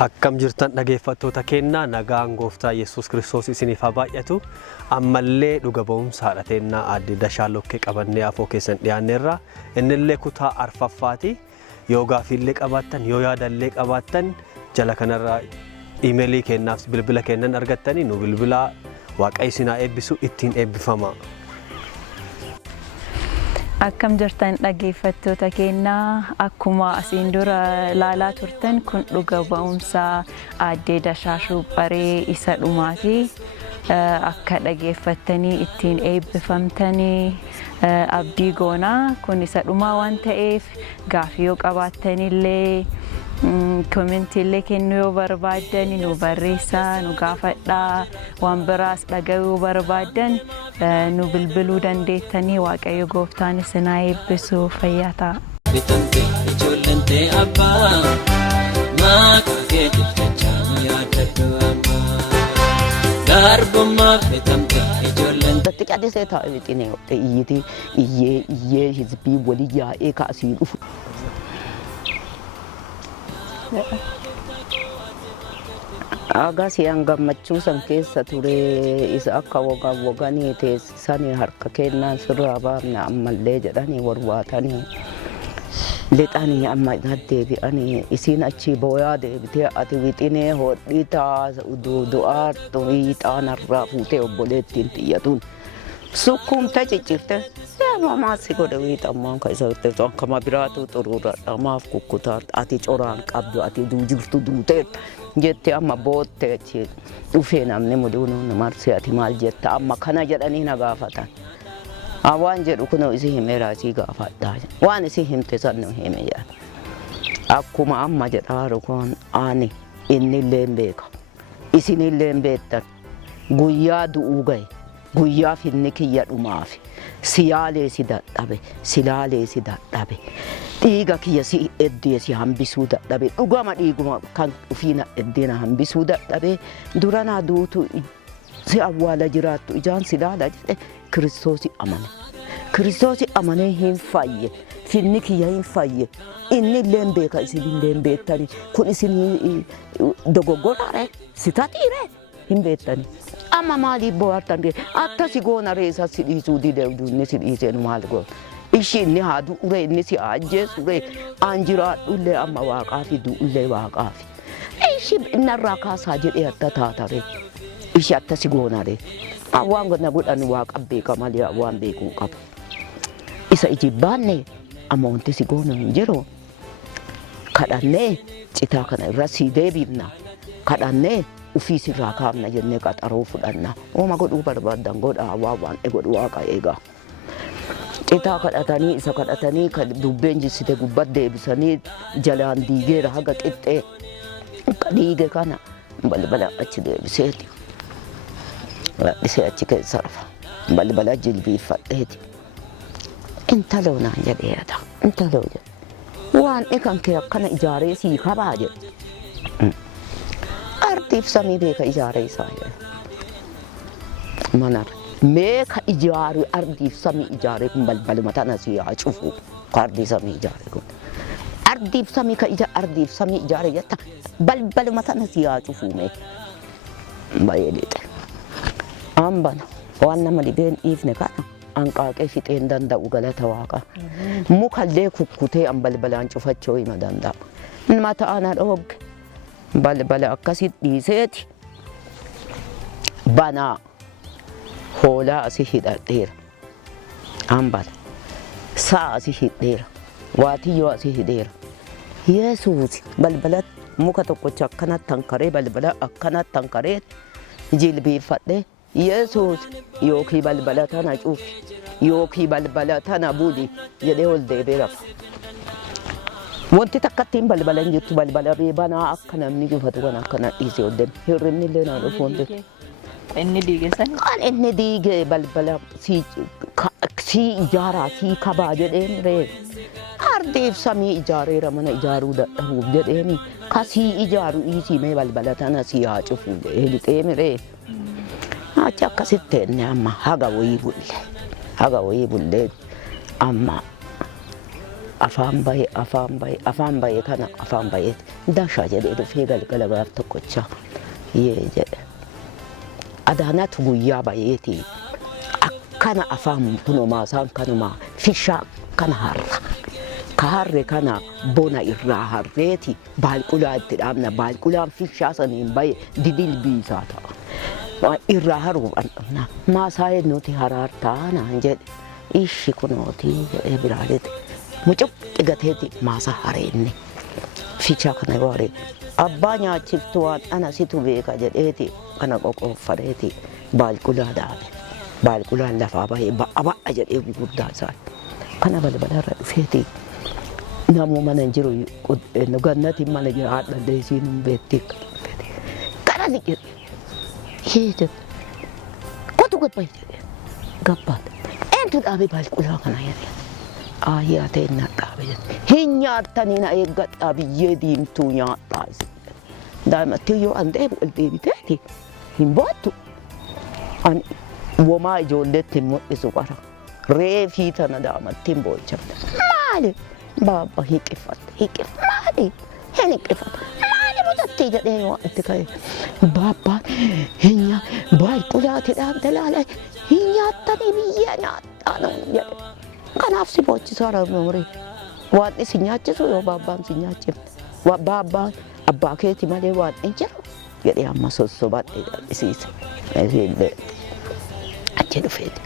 Akkam jirtan dhaggeeffattoota keenya nagaan gooftaa Yesuus Kiristoos isiniif haa baay'atu. Ammallee dhuga ba'umsaadha teennaa addi dashaalokkee qabannee afoo keessan dhiyaanneerra. Innillee kutaa arfaffaati. Yoo gaafiillee qabaattan yoo yaadallee qabaattan jala kanarraa iimeelii kennaaf bilbila kennan argattanii nu bilbilaa Waaqayyo isin haa eebbisu ittiin eebbifama. Akkam jirtan dhaggeeffattoota keenya akkuma asiin dura laalaa turtan kun dhuga ba'umsaa addee Dashaashuu Pharee isa dhumaati. Akka dhaggeeffattanii ittiin eebbifamtanii abdii goonaa kun isa dhumaa waan ta'eef gaafii yoo qabaattanillee koomentiilee kennuu yoo barbaaddan nu barreessaa nu gaafadhaa waan biraas dhaga'uu barbaaddan nu bilbiluu dandeettanii Waaqayyo gooftaan isin haa eebbisu fayyaa ta'a. Bitamte ijoollentee abbaa maqaa keetiif jecha yaadadhu ammaa garbummaa bitamte ijoollentee. Xiqqaadhi see taa'e wixinee iyyee hizbii walii yaa'ee kaasii dhufu. Agasii gammachuu san keessa ture isa akka waganii teessisanii harka kennaan sirraa baafne ammallee jedhanii warwaatanii lixanii amma deebi'anii isiin achii booyaa deebitee ati wixinee hodhii du'aa xurii xaanarraa fuutee obboleettiin xiyyatuun sukkuumtee ciccirte maasii godhe wiixammaan ka isa akkama biraatu xuruuradha maaf kukkutaa ati coraan qabdu ati jirtu duuteetta jette amma boottee achi dhufee namni muduunuun marsee ati maal jetta amma kana jedhanii na gaafatan. Waan jedhu kunoo isi himeeraa isii gaafadhaa waan isi himte sannu hime jedha. Akkuma amma jedhaaru kun ani innillee beeka isinillee beektan guyyaa du'uu gahe guyyaa finni kiyya dhumaafi siyaalee si dadhabe silaalee si dadhabe dhiiga kiyya si eddee si hambisuu dadhabe dhugama dhiiguma kan ufiina eddeena hambisuu dadhabe duranaa duutu si awwaala jiraattu ijaan silaala jedhe Kiristoosi amane hin fayye finni kiyya hin fayye innillee beeka isinillee beektani kun isin dogoggoraare sitatiire hin beektani. Amma maaliif bohaartan akka si goona reessa si dhiisuu dideewduunni si dhiiseen maal goona. Ishii inni haa du'ure inni si ajjeesure an jiraadhullee amma waaqaa fi du'ullee waaqaa fi. Ishii innarraa kaasaa jedhee atta taatare. Ishii atta si goonare. Waan gonna godhan waaqa beeka malee waan beekuu qaba. Isa iji baanne amma wanti si goonu hin jiru. Kadhannee citaa kana irra si deebifna. Kadhannee ufisi rakamna jenne qaxaroo fudhanna ooma godhuu barbaadan godhaa waan godhu waaqa eegaa. Citaa kadhatanii isa kadhatanii kan dubbeen jissite gubbat deebisanii jalaan diigeera haga qixxee dhiige kana balbala achi deebiseeti. Ladhisee achi keessa rafa balbala jilbiiffadheeti. Intaloo naan jedheeta intaloo jedhe waan ekan kee akkana ijaaree sii kabaa jedhe. Ardiif samii beeka ijaaree isaa manar meeka ijaaru ardiif samii ijaaree kun balbaluma tana si haa cufu ardii samii ijaaree kun ardiif samii ka ardiif samii ijaaree jetta balbaluma tana si haa cufu mee baay'ee dhiite ambana waan nama dhibeen dhiifne kana anqaaqee fixeen danda'u galata waaqa mukallee kukkutee an balbalaan cufachuu hima danda'a nama ta'ana dhooge. Balbala akkasit dhiiseeti banaa hoolaa asi hidhadheera hambala saa asi hidheera waatiyyoo asi hidheera Yesuus balbala muka tokkocha akkanatti tankaree balbala akkanatti tankaree jilbiiffadhee Yesuus yookii balbala tana cufi yookii balbala tana buli jedhee ol deebee rafa. Wanti takkattiin balbalan jirtu balbala beebanaa akka namni gufatu kan akkana dhiisee oddeen hirribni illee naa dhufu wanti. Inni diige san? Kan inni diige balbala si ijaaraa si kabaa jedheen ree. Ardiif samii ijaareera mana ijaaruu dadhabuuf jedheeni kasii ijaaru dhiisii mee balbala tana si haa cufu jedhee lixeemi ree. Achi akkasitti inni amma haga wayii bullee amma afaan baye kana afaan baye dashaa jedhee dhufee galgala gaaf tokkocha yee jedhe adaanatu guyyaa bayeeti akkana afaan kunumaa isaan kanuma fishaa kana harre kana bona irraa harreeti baalqulaa itti dhaabna baalqulaan fishaa saniin baye didil biisaa ta'a irraa haruudhaan dhabna maasaa nuti haraartaa naan jedhe ishi kunooti jedhee biraalete mucuqqi gateeti maasaa hareenne fichaa kana waare abbaa nyaachiftu waan ana situ beeka jedheeti kana qoqooffadeeti baalqulaa dhaabe baalqulaan lafaa baay'ee ba'a jedhee gurguddaa isaa kana balbalarra dhufeeti namu mana jiru gannati mana jira haadha deesiin hin beekti kana ni jedhe hiite kotu gabba jedhe gabbaata eentu dhaabe baalqulaa kana jedhe ayyaa ta'e na dhaabe jedhe hin nyaattanii na eeggadhaa biyyee diimtuu nyaadhaa isin daa'imatti yoo an deebu ol deebiteeti hin boottu ani womaa ijoolleetti mul'isu qara reefii tana daa'imatti hin boochamte maali baabba hiqqifatte maali hin hiqqifatte maali mudatti jedhee yoo itti ka'e baabbaan hinya baalqulaati dhaabde laala hin nyaattanii biyya nyaadhaan jedhe kanaaf si boochisaa ramurii waan isin nyaachisu yoo baabbaan si nyaachifte baabbaan abbaa keeti malee waan hin jiru jedhee amma sossobadhe isiisa illee achi dhufeeti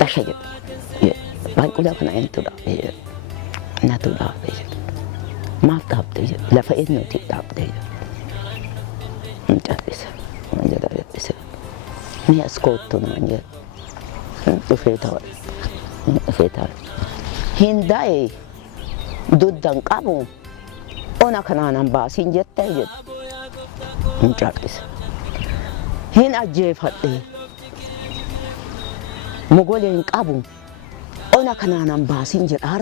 dasha jedhe baalqulaa kana eentu dhaabe jedhe natu dhaabe jedhe maaf dhaabde jedhe lafa eenyuti dhaabde jedhe hin cal'ise waan jedha jedhise mi as koottu naan jedhe dhufee ta'e hin daa'e duddan qabu ona kanaanan baasiin jettee jedhe hin cal'ise hin ajjeefadhe mogoleen qabu ona kanaanan baasiin jedha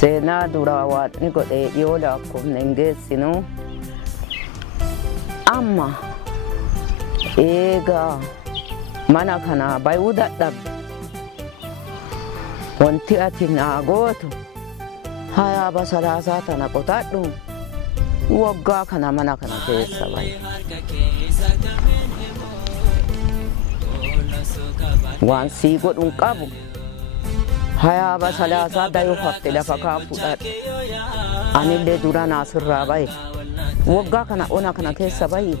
seenaa duraa waan ni godhe yoo lakkoofne hin geessinu amma eegaa mana kanaa bayuu dadhabde wanti ati naa gootu hayaaba salaasaa tana qotadhu waggaa kana mana kana keessa baye waan sii godhun qabu hayaaba salaasaa dayoo hafte lafa kaan fudhadhe anillee dura naasirraa baye waggaa kana ona kana keessa baye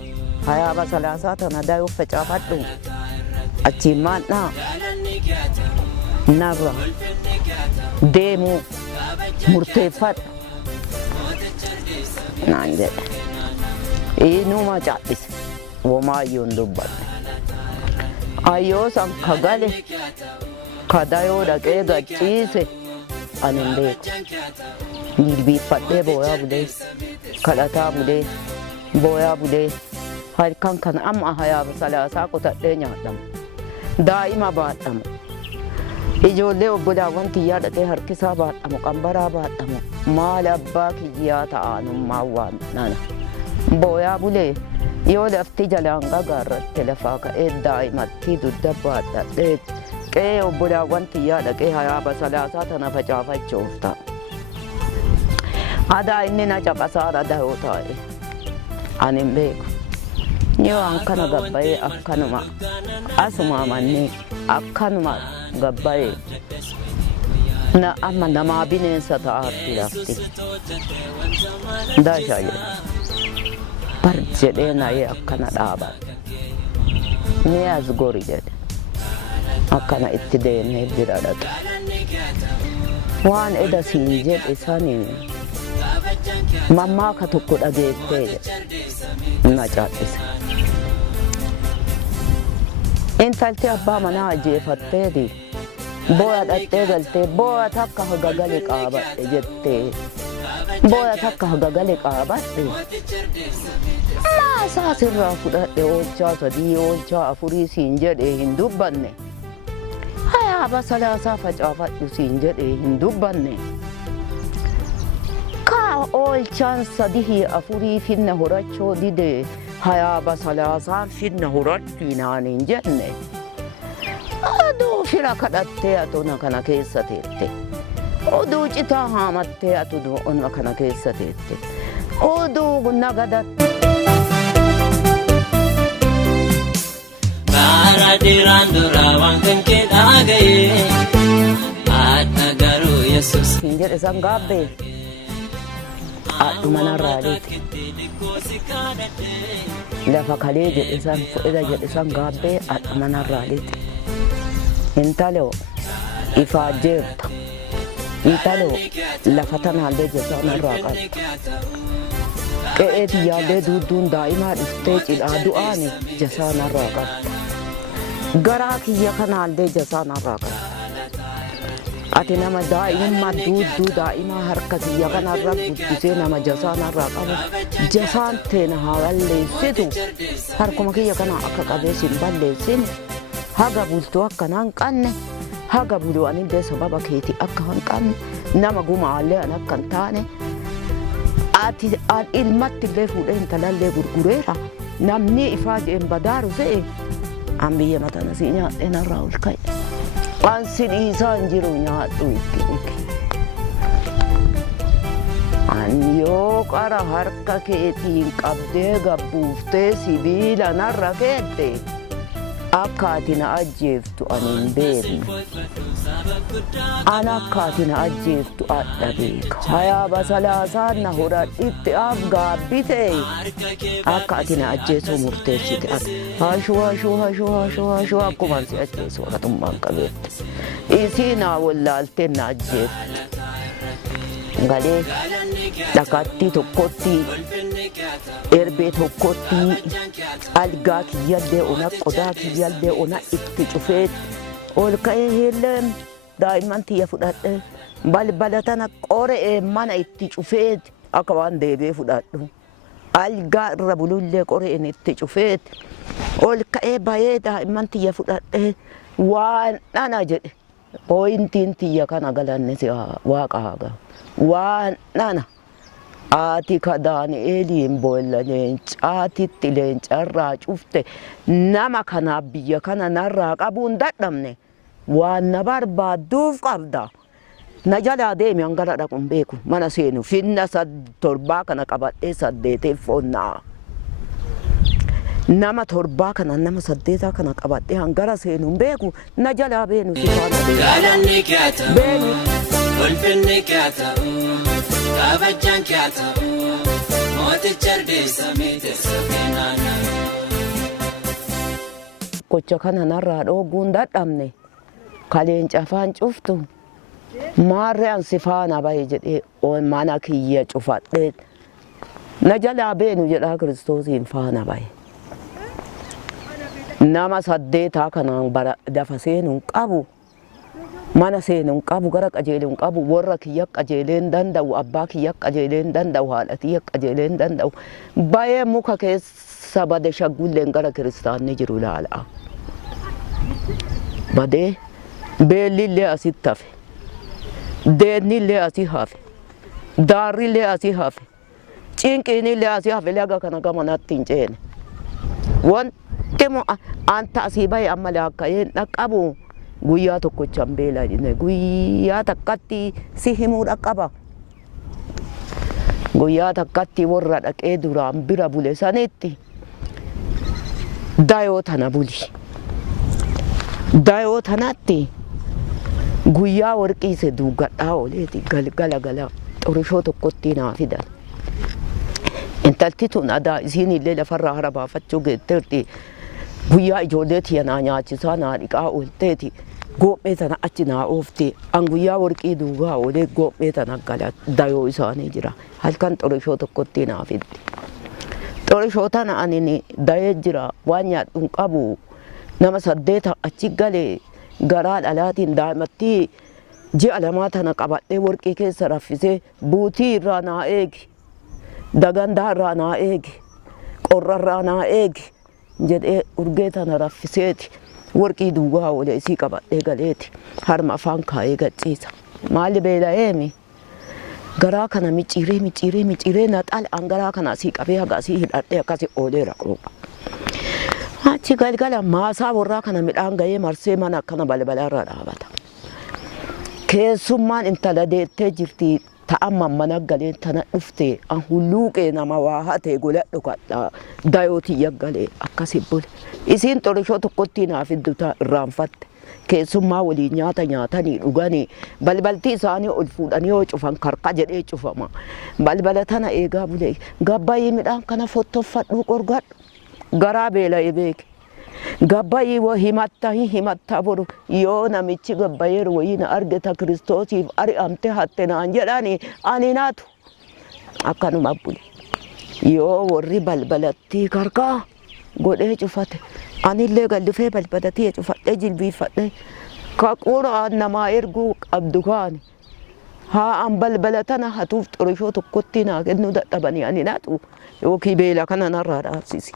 hayaaba salaasaa tana dayoo facaafadhu achiin maannaa narra deemuu murteeffadhu naan jedhe inuma cal'ise womaayyoon dubbadhe ayyoo san ka gale ka dayoo dhaqee gacciise ani hin beeku jilbiiffadhee booyaa bulee kadhataa bulee booyaa bulee halkan kana amma hayaaba salaasaa qotadhee nyaadhamu daa'ima baadhamu ijoollee obbolaawwan kiyyaa dhaqee harkisaa baadhamu qambaraa baadhamu maal abbaa kiyyaa ta'anummaa waan nana booyaa bulee yoo lafti jalaan gagaarratte lafaa ka'ee daa'imatti dudda baadhadhee qe'ee obbolaawwan kiyyaa dhaqee hayaaba salaasaa tana facaafachuuf ta'a. Adaa inni na caqasaara dahoo taa'e ani hin beeku. Yoo akkana gabbayee akkanuma asuma amannee akkanuma gabbayee na amma namaa bineensa ta'aatti lafti. Daashaa jedhe bar jedhee na'ee akkana dhaaban. Mee as gori jedhe akkana itti deemee bira dhaqe. Waan eda siin jedhe saniin mammaaka tokko dhageettee jedhe na caal'ise. Intalti abbaa manaa ajjeefatteeti booya dhattee galtee booya takka hagagale qaabadhe jettee booya takka hagagale qaabadhe maasaa sirraa fudhadhe oolchaa sadii oolchaa afurii siin jedhee hin dubbanne hayaaba salaasaa facaafadhu siin jedhee hin dubbanne kaa oolchaan sadii afurii finna horachoo dide hayaaba salaasaan finna horachuu naaniin jenne. Aduu fira kadhattee atuna kana keessa teette. Oduu citaa haamattee atu onna kana keessa teette. Oduu nagadatte. Bara diraan duraa waan kan kee dhaga'ee adda garuu Yesuus. Hin jedhe san gaabbee adhuma narraaleeti. Lafa kalee jedhe san fudhata jedhe san gaabbee adhuma narraaleeti. Intaloo ifaa jeerta. Intaloo lafa tanaallee jecha narraa qabda. Qe'ee tiyyaallee duudduun daa'imaa dhuftee cidhaa du'aani jasaa narraa qabda. Garaa kiyya kanaallee jasaa narraa qabda. Ati nama daa'imummaa duudduu daa'imaa harka kiyya kanarra guddisee nama jasaa narraa qabu. Jasaan teena haa balleessitu. Harkuma kiyya kana akka qabeessin balleessine. Haga bultuu akka nan qabne. Haga buluu anillee sababa keetii akka hin qabne. Nama gumaallee an akka hin taane. Ati ilmatti illee fuudhee intalallee gurgureera. Namni ifaa jeen badaaru se'e. An biyya matana si nyaadhee narraa ol ka'e. An si dhiisaa hin jiru nyaadhu itti dhuge. An yoo qara harka keetiin qabdee gabbuuftee sibiila narra keette. Akka ati na ajjeeftu ani hin beekne. An akka ati na ajjeeftu adda beeka. Hayaaba salaasaan na horadhitti af gaabbite. Akka ati na ajjeesuu murteessite ati. Hashuu akkuma si ajjeesuu ratummaan qabeette. Isii naa wallaaltee na ajjeeftu. Galee dhakaatti tokkotti erbee tokkotti algaa kiyyallee ona qodaa kiyyallee ona itti cufeet ol ka'ee heelleen daa'imman tiyya fudhadhe balbala tana qoree mana itti cufeet akka waan deebee fudhadhu algaa irra bulullee qoreen itti cufeet ol ka'ee bayee daa'imman tiyya fudhadhe waan dhana jedhe pooyintiin tiyya kana galanne si waaqa haga waan dhana. Ati ka Daani'eeliin boolla leencaatitti leencarraa cufte nama kanaaf biyya kana narraa qabuun dadhabne waan na barbaadduuf qabda. Na jalaa deemi hangara dhaquun beeku mana seenu finna torbaa kana qabadhee saddeeteef onnaa. Nama torbaa kana nama saddeetaa kana qabadhee hangara seenuun beeku na jalaa beenu si faana beenu. Ulfinni kee ta'u, kabajaan kee ta'u, mooticha ardeessa miidhagsa keenana. Gocha kana narraa dhooguun dadhabne kaleenca afaan cuftu maarree ansi faana bahe jedhee mana kiyya cufadhee na jalaa beenu jedhaa Kiristoosiin faana bahe. Nama saddeetaa kanaan dafa seenuun qabu. Mana seenuun qabu gara qajeeluun qabu warra kiyya qajeeleen danda'u abbaa kiyya qajeeleen danda'u haadha kiyya qajeeleen danda'u bayee muka keessa bade shaggulleen gara kiristaanni jiru ilaala. Badee beellillee asitti hafe deennillee asii hafe daarrillee asii hafe cinqiinillee asii hafe laga kana gamanatti hin ceene. Wanti anta asii bahe amma laakka'een dhaqqabu. Guyyaa tokkochaan beelaa jenne guyyaa takkatti si himuu dhaqqaba. Guyyaa takkatti warra dhaqee duraan bira bule sanitti dayoo tana buli. Dayoo tanatti guyyaa warqiise duugadhaa ooleeti galgala xorishoo tokkotti naa fidan. Intalti tun adaa isiin illee lafarraa hara baafachuu geetteerti. Guyyaa ijoollee tiyya naa nyaachisaa naa dhiqaa oolteeti. Goophee tana achi naa oofte an guyyaa warqii duugaa oolee goophee tana gala dayoo isaanii jira. Halkan xorishoo tokkotti naa fidde. Xorishoo tana ani dayee jira waan nyaadhuun qabu nama saddeeta achi galee garaa dhalaatiin daa'imattii ji'a lamaa tana qabadhee warqii keessa raffisee buutii irraa naa eegi. Dagandaa irraa naa eegi. Qorra irraa naa eegi. Jedhee urgee tana raffiseeti. Warqii duugaa oolee isii qabadhee galeeti harma afaan kaa'ee gachiisa. Maali beela'eemi? garaa kana micciiree naxal angaraa kana asii qabee haga asii hidhadhee akkasii oolee raqruuqa. Achi galgala maasaa warraa kana midhaan gahee marsee mana akkana balbalarra dhaabata. Keessummaan intala deettee jirti ta'amma mana galee tana dhuftee an hulluuqee nama waa hatee goladhu kadhaa dayootii yaggalee akkasii bule. Isiin xorishoo tokkotti naaf idduta irraanfatte. Keessummaa waliin nyaata nyaatanii dhuganii balbaltii isaanii ol fuudhanii yoo cufan karqa jedhee cufama. Balbala tana eegaa bulee gabbayii midhaan kana fottoffadhuu qorgadhu. Garaa beela'ee beeke. Gabbayii waa himatta boru yoo namichi gabbayeeru wayii na argita Kiristoosiif ari'amte hatte naan jedhani ani naatu akkanuma bule. Yoo warri balbalattii karqaa godhee cufate. Anillee gallufee balbalatii cufadhee jilbiifadhee ka quraan namaa erguu qabdu kaani. Haa an balbala tana hatuuf xorishoo tokkotti naa kennuu dadhabanii ani naatu yookiin beela kana narraa dhaabsisi.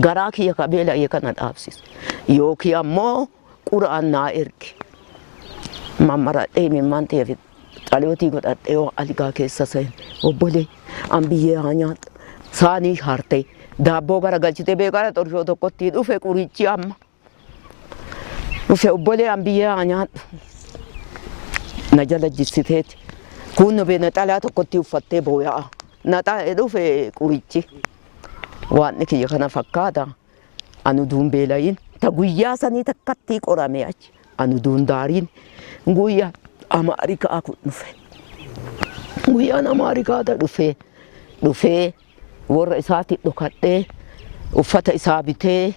Garaa kiyya ka beela'ee kana dhaabsisi. Yookiin ammoo quraan naa ergi. Mammaradhee mimmaan ta'eef xalootii godhadhee yoo algaa keessa seene obbolee an biyyee haa nyaadhu saanii hartee. Daabboo garagalchitee beekara xorishoo tokkotti dhufe qurichi amma. Dhufe obbolee an biyyee haa nyaadhu. Na jala jissiteeti. Kun beena xalaa tokkotti uffattee booya'a. Na dhufe qurichi. Waan kiyya kana fakkaata. Anu duun beelayin. Ta guyyaa sanii takkatti qorame achi. Anu duun daariin. Guyyaa Amaarikaa kun dhufe. Guyyaan Amaarikaa ta dhufee. Warra isaatti dhokadhee uffata isaa bitee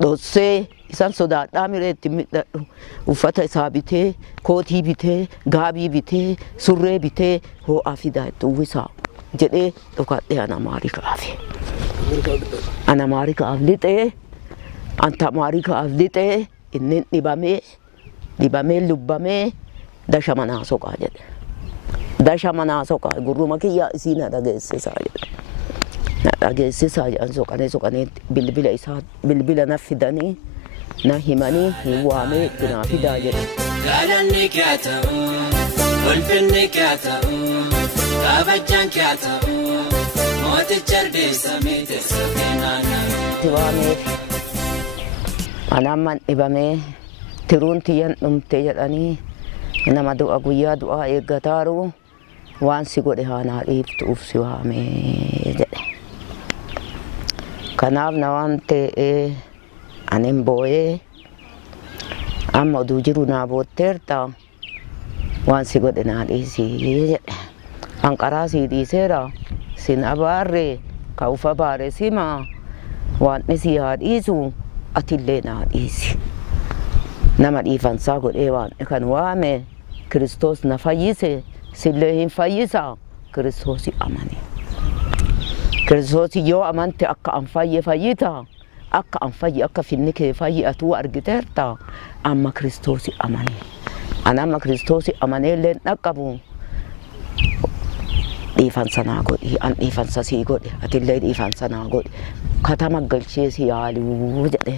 dhossee isaan sodaadhaa mireetti midhadhu uffata isaa bitee kootii bitee gaabii bitee surree bitee ho'aa fidaa itti uwwisaa jedhee dhokadhee an Amaarikaaf. An Amaarikaaf lixee anta Amaarikaaf lixee inni dhibamee lubbamee dasha manaa soqaa jedhe. Dasha manaa soqaa gurruma kiyyaa isii na dhageessisaa jedhe. Dhageessisaa jedhan soqanee bilbila na fidanii na himanii hin waamee itti naa fidaa jedhe. Galanni kee haa ta'u, ulfinni kee haa ta'u, kabajaan kee haa ta'u, mooticha argeessamee teessa keenaanaa. Itti waameef anamman dhibamee tiruun tiyyan dhumte jedhanii nama du'a guyyaa du'aa eeggataaru waan si godhe haanaa dhiiftuuf si waamee jedhe. Kanaaf na waan ta'ee anin boo'ee amma oduu jiru naa bootteerta waan si godhe naa dhiisii jedhe. Hanqaraa sii dhiiseera sin abaarree ka ufa baare sima waan si haa dhiisu atillee naa dhiisi. Nama dhiifansaa godhee waan kan waame Kiristoos na fayyise sillee hin fayyisa Kiristoosi amane. Kiristoos yoo amante akka an fayyita akka an fayyi akka finni kee fayyi atuu argiteerta amma Kiristoos amane. An amma Kiristoos amanee illee dhaqqabu dhiifansa naa godhi an dhiifansa sii godhe atillee dhiifansa naa godhi katama galchee si yaaluu jedhe.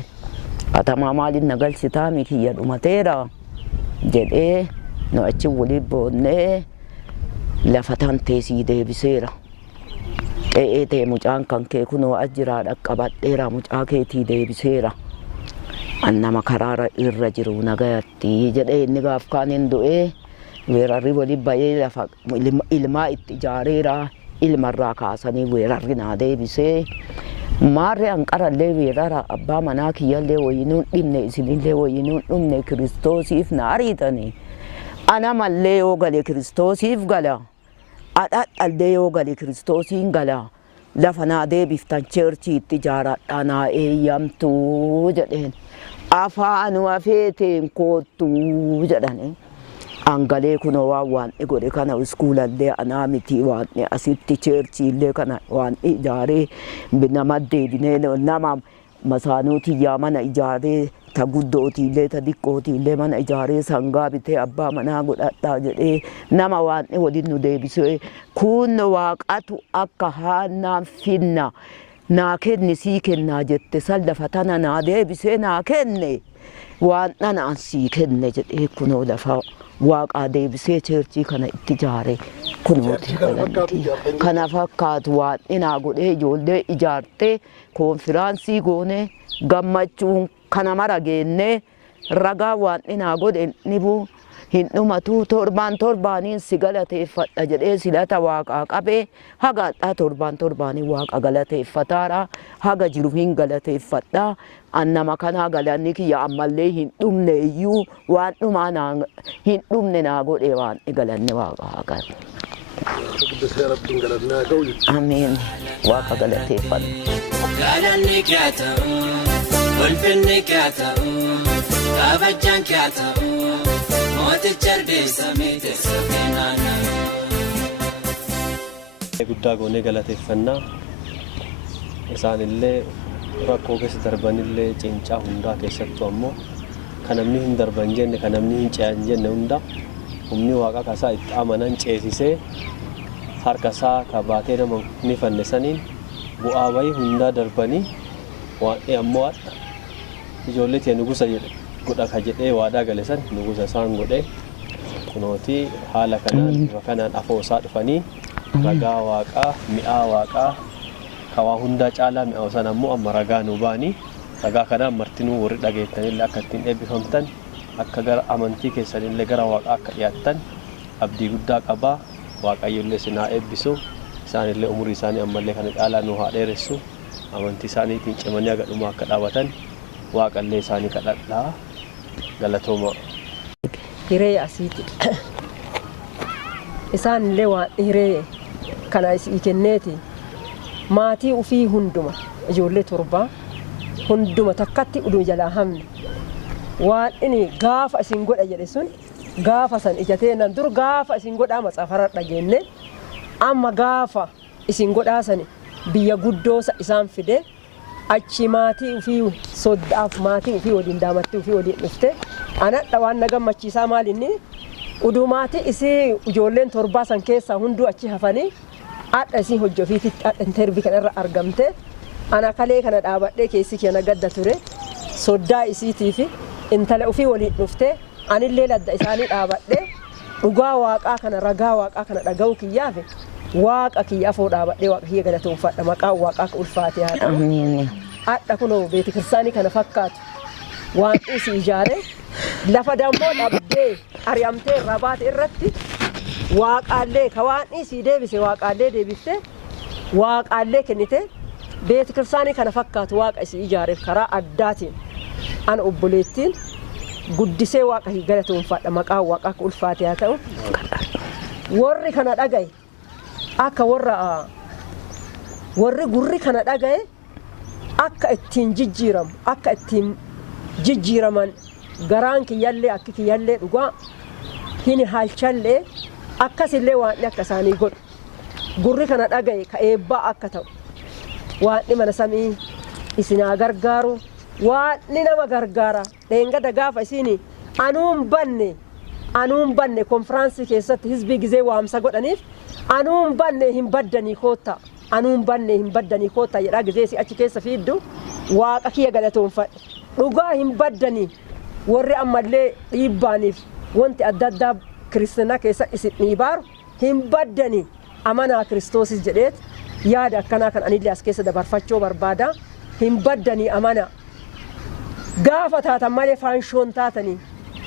Katamaa maaliin na galchitaa mikiyya dhumateera jedhee nu achi walii boonnee lafa tantee sii deebiseera. Ta'ee mucaan kan kee kunoo ajjiraa dhaqqabadheera mucaa keetii deebiseera. An nama karaara irra jiru nagayatti jedhee inni gaaf kaan hin du'ee weerarri walii bayee lafa ilmaa itti ijaareera ilmarraa kaasanii weerarri naa deebisee. Maarree hanqarallee weerara abbaa manaa kiyyallee wayinuun dhimne isinillee wayinuun dhumne Kiristoosiif na ariitanii. Ana mallee yoo gale Kiristoosiif gala. Adhaadhallee yoo gale Kiristoosiin gala. Lafa naa deebiftan cheerchii itti ijaaradhaa naa eeyyamtuu jedheen. Afaanu afeeteen koottuu jedhanii. Angalee kunoo waan godhe kana iskuulallee anaa miti waan asitti cheerchiillee kana waan ijaaree nama deebinee nama masaanuutiyyaa mana ijaaree ta guddootiillee ta diqqootiillee mana ijaaree sangaa bitee abbaa manaa godhadhaa jedhee nama waan waliin nu deebisee kun waaqatu akka haannaan finna kenni sii kennaa jette san lafa tana naa deebisee naa kenne waan dhanaan sii kenne jedhee kunoo lafa waaqaa deebisee cheerchii kana itti ijaare kunooti galantii kana fakkaatu waan naa godhee ijoollee ijaartee konfiraansii goone gammachuun kana mara geenne ragaa waan naa godhe ni buu hin dhumatu torbaaniin si galateeffadha jedhee silata waaqaa qabee haga torbaanii waaqa galateeffataara haga jiru hin galateeffadha annama kanaa galanni kiyya ammallee hin dhumne iyyuu waan dhumaa hin dhumne naa godhe waan galanne waaqaa qaba. Ameen waaqa galateeffadha. Galanni kee ta'u ulfinni kee ta'u kabajaan kee ta'u. Guddaa goonee galateeffannaa isaan illee rakkoo keessa darban illee cincaa hundaa keessattuu ammoo kan namni hin darban jenne kan namni hin ce'an jenne hunda humni waaqa kasaa itti amanan ceesisee harka isaa kabaatee nama ni fannisaniin bu'aa bayii hundaa darbanii waan ammoo ijoollee tee nugusa jedhe godha ka jedhee waadaa galesan nugusa isaan godhe kunooti haala kanaan afoo isaa dhufanii ragaa waaqaa mi'aa waaqaa kawaa hundaa caalaa mi'aa san ammoo amma ragaa nu baanii ragaa kanaan martinuu warri dhageettanillee akka ittiin eebbifamtan akka gara amantii keessanillee gara waaqaa akka dhiyaattan abdii guddaa qabaa waaqayyollee sinaa eebbisu isaanillee umurii isaanii ammallee kana caalaa nu haa dheeressu amantii isaaniitiin cimanii aga dhumaa akka dhaabatan waaqallee isaanii kadhadhaa galatooma. Hiree asiiti isaan illee waan hiree kana isii kenneeti maatii ufii hunduma ijoollee torbaa hunduma takkatti uduu jalaa hamne waan inni gaafa isin godha jedhe sun gaafa san ijatee nan dur gaafa isin godhaa matsaafarra dhageenne amma gaafa isin godhaa sani biyya guddoosa isaan fide achi maatii ufii soddaaf maatii ufii waliin daamatti ufii waliin dhufte anadha waan na gammachiisaa maal inni uduu maatii isii ijoolleen torbaa san keessaa hunduu achi hafanii adha isii hojii ofiititti adha intervii kanarra argamte ana kalee kana dhaabadhee keessi keenya gadda ture soddaa isiitii fi intala ufii waliin dhufte anillee ladda isaanii dhaabadhee dhugaa waaqaa kana ragaa waaqaa kana dhaga'uu kiyyaaf waaqa kiyya afoo dhaabadhee waaqa kiyya galatoomfadha maqaan waaqaa ka ulfaatee haa ta'u. Adha kunoo beeti kiristaanii kana fakkaatu waan isi ijaare lafa dammoo dhabdee ari'amtee irraa baate irratti waaqaallee ka waan isii deebise waaqaallee deebifte waaqaallee kennite beeti kiristaanii kana fakkaatu waaqa isii ijaareef karaa addaatiin ana obboleettiin guddisee waaqa kiyya galatoomfadha maqaan waaqaa ka ulfaatee haa ta'u. Warri kana dhagaye akka warri gurri kana dhagaye akka ittiin jijjiiramu akka ittiin jijjiiraman garaan kiyyallee akka kiyyallee dhugaa hin haalchallee akkasillee waan akka isaanii godhu gurri kana dhagaye ka eebbaa akka ta'u waan mana samii isinaa gargaaru waan nama gargaara dheengada gaafa isiin anuun banne konfiraansii keessatti hizbii gizee waamsa godhaniif anuun banne hin baddanii koottaa anuun banne hin baddanii koottaa jedhaa gizee si achi keessa fiiddu waaqa kiyya galatoomfadhe dhugaa hin baddanii warri ammallee dhiibbaaniif wanti adda addaa kiristaanaa keessa isin dhiibaaru hin baddanii amanaa kiristoosis jedheet yaada akkanaa kan anillee as keessa dabarfachuu barbaada hin baddanii amana gaafa taatan malee faanshoon taatanii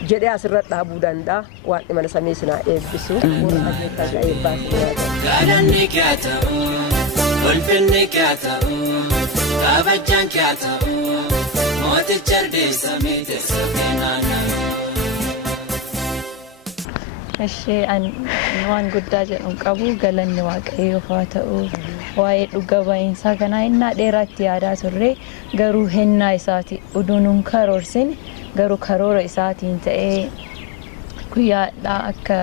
jedhee asirra dhaabuu danda'a waan mana samii sinaa eebbisu warra ajjeetaa eebbaas. Galanni kee ta'u ulfinni kee ta'u kabajaan kee ta'u mooticha ardeessa miidhagsa keenana. Waan guddaa jedhuun qabu galanni waaqayyoof haa ta'u waa'ee dhuga ba'iinsaa kanaa innaa dheeraatti yaadaa turre garuu hennaa isaati udunuun karoorsin garuu karoora isaatiin ta'ee guyyaadhaa akka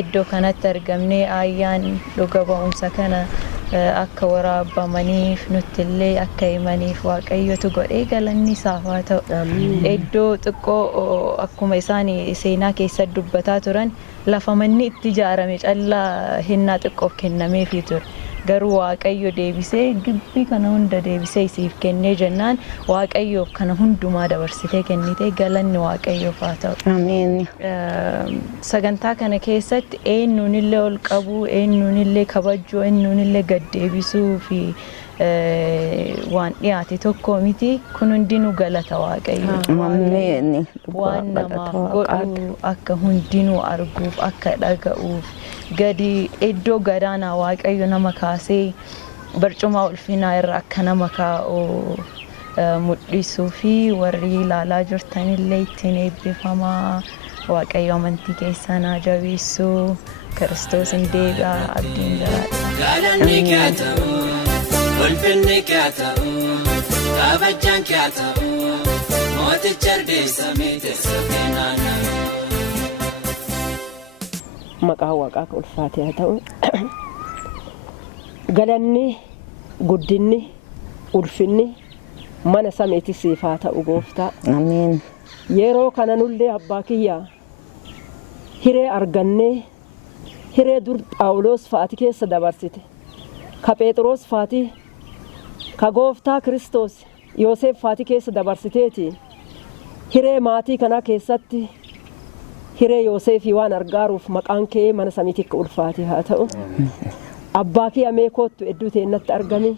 iddoo kanatti argamnee ayyaan dhuga ba'umsa kana akka waraabamaniif nutti illee akka himaniif waaqayyotu godhee galanni isaaf haa ta'u. Iddoo xiqqoo akkuma isaan seenaa keessa dubbataa turan lafa manni itti ijaarame callaa hennaa xiqqoof kennameefii ture. garuu waaqayyo deebisee gibbii kana hunda deebisee isiif kennee jennaan waaqayyo kana hundumaa dabarsitee kennitee galanni waaqayyoof haa ta'u. Amiin. Sagantaa kana keessatti eenyuunillee ol qabuu, eenyuunillee kabajuu, eenyuunillee gad deebisuu fi waan dhiyaate tokko miti. Kun hundinuu galata waaqayyo. Amiin. Waan namaaf godhu akka hundinuu arguuf, akka dhaga'uuf gadi iddoo gadaanaa waaqayyo nama kaasee barcuma ulfinaa irra akka nama kaa'u mul'isuu fi warri ilaalaa jirtanillee ittiin eebbifamaa. Waaqayyo amantii keessan haa jabeessu. Kiristoos hin deebi'a, abdiin jiraata. Galanni kee haa ta'u, ulfinni kee haa ta'u, kabajaan kee haa ta'u, mooticha ardeessa miidhagsa kee naanna'u. Maqaa waaqaa ulfaatee haa ta'u. Galanni, guddinni, ulfinni mana samiitti siif haa ta'u gooftaa. Amiin. Yeroo kana nullee abbaa kiyyaa hiree argannee hiree dur Phaawulos fa'aati keessa dabarsite. Ka Phexros fa'aati, ka gooftaa Kiristoos Yoosef fa'aati keessa dabarsiteeti. Hiree maatii kanaa keessatti hiree Yoosefii waan argaaruuf maqaan kee mana samiitti ulfaatee haa ta'u. Abbaa kiyya mee koottu hedduu teennatti argame.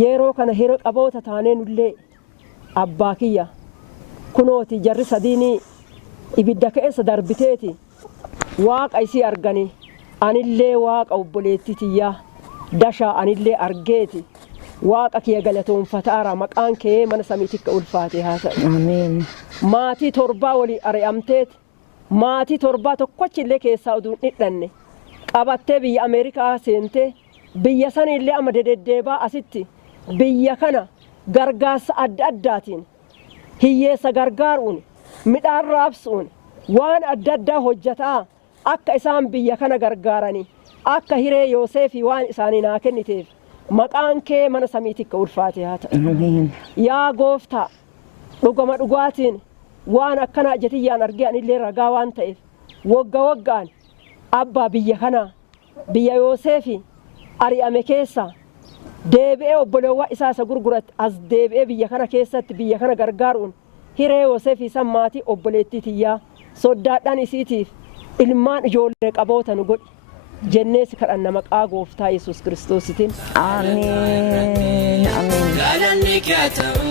Yeroo kana hiree qaboota taanee nullee abbaa kiyya kunooti jarri sadiinii ibidda keessa darbiteeti waaqa isii argani anillee waaqa obboleettitiyyaa dashaa anillee argeeti waaqa kiyya galatoonfataara maqaan kee mana samiitti ulfaatee haa ta'u. Amiin. Maatii torbaa walii ari'amteeti maatii torbaa tokkochillee keessaa uduun dhidhanne qabattee biyya Ameerikaa seentee biyya sanillee amma deddeebaa asitti biyya kana gargaarsa adda addaatiin hiyyeessa gargaaruun midhaan raabsuun waan adda addaa hojjetaa akka isaan biyya kana gargaaranii akka hiree Yoosefii waan isaanii naa kenniteef maqaan kee mana samiitti ulfaatee haa ta'u. Yaa gooftaa dhugama dhugaatiin waan akkana jetiyyaan argee anillee ragaa waan ta'eef waggaan abbaa biyya kana biyya Yoosefii ari'ame keessa deebi'ee obboleewwan isaa isa gurguratti as deebi'ee biyya kana keessatti biyya kana gargaaruun hiree Yoosefii san maatii obboleettitiyyaa soddaadhaan isiitiif ilmaan ijoollee qaboota nu godhi jennee si kadhanna maqaa gooftaa Yesuus Kiristoositiin. Amiin. Amiin. Galanni kee haa ta'u,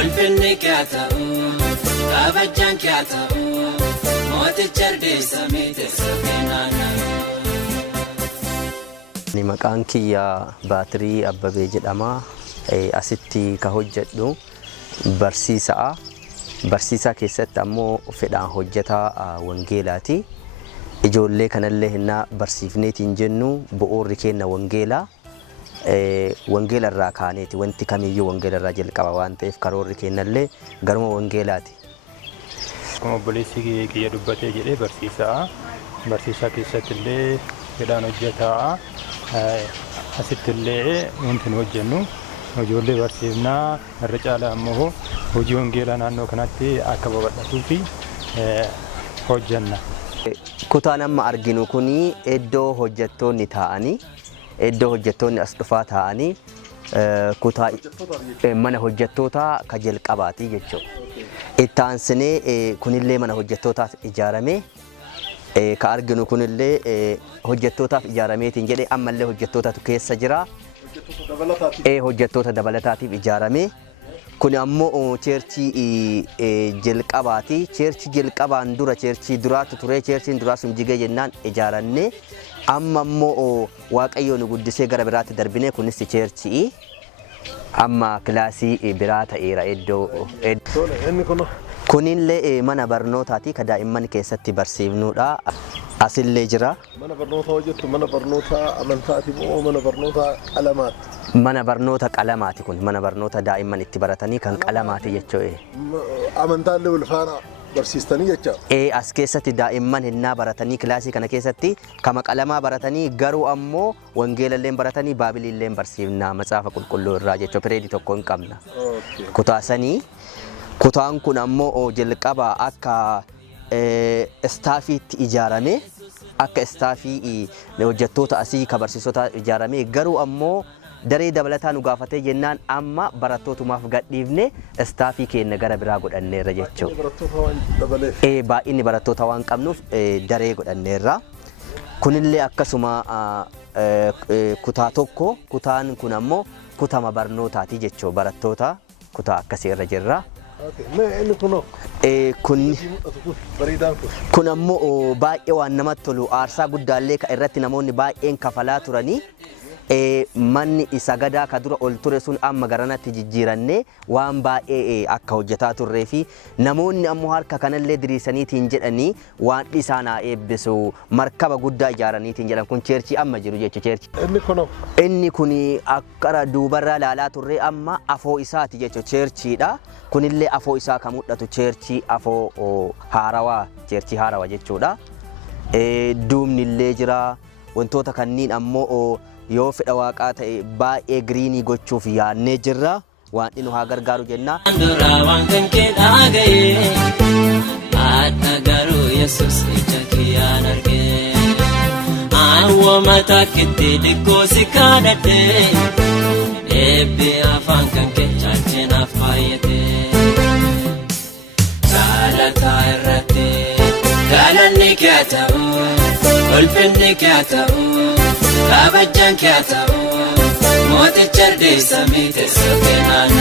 ulfinni kee haa ta'u, kabajaan kee haa ta'u, mooticha ardeessa miidhagsa kee naanna'u. Maqaan kiyya Baatirii Abbabee jedhama. Asitti ka hojjedhu barsiisaa. Barsiisaa keessatti ammoo fedhaan hojjetaa wangeelaati. Ijoollee kanallee hinnaa barsiifneetiin jennu bu'uurri keenya wangeelaa. Wangeela irraa kaaneeti wanti kamiyyuu wangeela irraa jalqaba waan ta'eef karoorri keenyallee garuma wangeelaati. Obboleessi kiyya dubbatee jedhee barsiisaa. Barsiisaa keessatti illee fedhaan hojjetaa. Asitti illee wanti nu hojjennu ijoollee barsiifnaa irra caalaa ammoo hojii wangeelaa naannoo kanatti akka babal'atuu fi hojjenna. Kutaan amma arginu kuni iddoo hojjettoonni taa'anii iddoo hojjettoonni as dhufaa taa'anii kutaa mana hojjettootaa ka jalqabaati jechuudha. Itti aansinee kunillee mana hojjettootaaf ijaaramee ka arginu kunillee hojjettootaaf ijaarameetiin jedhee ammallee hojjettootatu keessa jira. Hojjettoota dabalataatiif ijaaramee kun ammoo cheerchii jalqabaati. Cheerchii jalqabaan dura cheerchii duraatu ture. Cheerchiin duraa sun jigee jennaan ijaarannee amma ammoo waaqayyo nu guddisee gara biraatti darbinee kunis cheerchii amma kilaasii biraa ta'eera iddoo. Kunillee mana barnootaati ka daa'imman keessatti barsiifnudha. Asillee jira. Mana barnootaa hojjettu mana barnootaa amantaati moo mana barnootaa qalamaati? Mana barnoota qalamaati kun mana barnoota daa'imman itti baratanii kan qalamaati jechuudha. Amantaallee wal faana barsiistanii jecha. As keessatti daa'imman hinnaa baratanii kilaasii kana keessatti kama qalamaa baratanii garuu ammoo wangeelallee baratanii baabiliillee barsiifnaa matsaafa qulqulluu irraa jechuudha. Pireedii tokko hin qabna. Kutaasanii kutaan kun ammoo jalqaba akka istaafiitti ijaarame akka istaafii hojjettoota asii ka barsiisota ijaaramee garuu ammoo daree dabalataa nu gaafatee jennaan amma barattootumaaf gadhiifne istaafii keenya gara biraa godhanneerra jechuudha. Baay'inni barattoota waan qabnuuf daree godhanneerra. Kunillee akkasuma kutaa tokko kutaan kun ammoo kutama barnootaati jechuudha. Barattoota kutaa akkasii irra jirra. Kun ammoo baay'ee waan namatti tolu aarsaa guddaallee ka irratti namoonni baay'een kafalaa turanii manni isa gadaa ka dura ol ture sun amma garanatti jijjiirannee waan baay'ee akka hojjetaa turree fi namoonni ammoo harka kanallee diriisaniitiin jedhanii waan isaan haa eebbisu markaba guddaa ijaaraniitiin jedhan kun cheerchii amma jiru jechuudha cheerchii. Inni kun akka duubarraa ilaalaa turree amma afoo isaati jechuudha cheerchiidha. Kunillee afoo isaa kan mul'atu cheerchii afoo haarawaa cheerchii haarawaa jechuudha. Duubnillee jira wantoota kanniin ammoo yoo fedha waaqaa ta'e baay'ee giriinii gochuuf yaadnee jirra waan inni haa gargaaru jenna. Waan kan keedhaa ga'ee adda garuu Yesuus ija kiyyaan argee awwaama takkitti dhikkoo si kadhadhee eebbi afaan kan kee caalchinaaf faayyatee jaalataa irratti galanni kee ta'u ulfinni kee ta'u. Kabajaan kee ta'u mooticha ardii samii teessoo keenan.